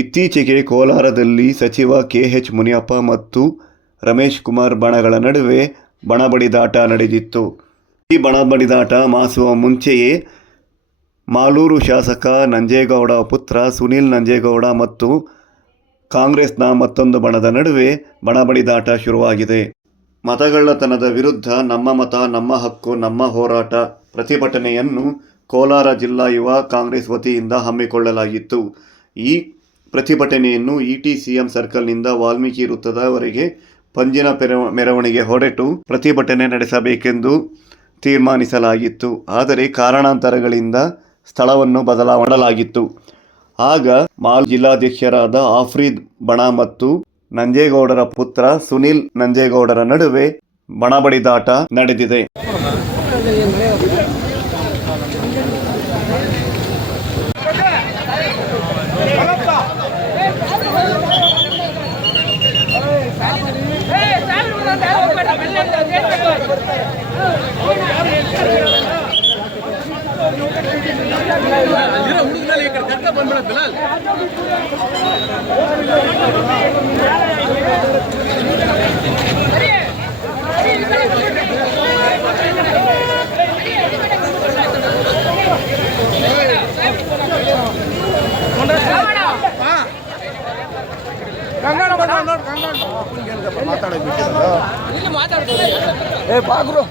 ಇತ್ತೀಚೆಗೆ ಕೋಲಾರದಲ್ಲಿ ಸಚಿವ ಕೆ ಎಚ್ ಮುನಿಯಪ್ಪ ಮತ್ತು ರಮೇಶ್ ಕುಮಾರ್ ಬಣಗಳ ನಡುವೆ ಬಣಬಡಿದಾಟ ನಡೆದಿತ್ತು. ಈ ಬಣಬಡಿದಾಟ ಮಾಸುವ ಮುಂಚೆಯೇ ಮಾಲೂರು ಶಾಸಕ ನಂಜೇಗೌಡ ಪುತ್ರ ಸುನೀಲ್ ನಂಜೇಗೌಡ ಮತ್ತು ಕಾಂಗ್ರೆಸ್ನ ಮತ್ತೊಂದು ಬಣದ ನಡುವೆ ಬಣಬಡಿದಾಟ ಶುರುವಾಗಿದೆ. ಮತಗಳ್ಳತನದ ವಿರುದ್ಧ ನಮ್ಮ ಮತ, ನಮ್ಮ ಹಕ್ಕು, ನಮ್ಮ ಹೋರಾಟ ಪ್ರತಿಭಟನೆಯನ್ನು ಕೋಲಾರ ಜಿಲ್ಲಾ ಯುವ ಕಾಂಗ್ರೆಸ್ ವತಿಯಿಂದ ಹಮ್ಮಿಕೊಳ್ಳಲಾಗಿತ್ತು. ಈ ಪ್ರತಿಭಟನೆಯನ್ನು ಇಟಿ ಸಿಎಂ ಸರ್ಕಲ್ನಿಂದ ವಾಲ್ಮೀಕಿ ವೃತ್ತದವರೆಗೆ ಪಂಜಿನ ಮೆರವಣಿಗೆ ಹೊರಟು ಪ್ರತಿಭಟನೆ ನಡೆಸಬೇಕೆಂದು ತೀರ್ಮಾನಿಸಲಾಗಿತ್ತು. ಆದರೆ ಕಾರಣಾಂತರಗಳಿಂದ ಸ್ಥಳವನ್ನು ಬದಲಾವಣಲಾಗಿತ್ತು ಆಗ ಮಾಲ್ ಜಿಲ್ಲಾಧ್ಯಕ್ಷರಾದ ಆಫ್ರೀದ್ ಬಣ ಮತ್ತು ನಂಜೇಗೌಡರ ಪುತ್ರ ಸುನಿಲ್ ನಂಜೇಗೌಡರ ನಡುವೆ ಬಣಬಡಿದಾಟ ನಡೆದಿದೆ. ಏ ಬಾಗ್ರು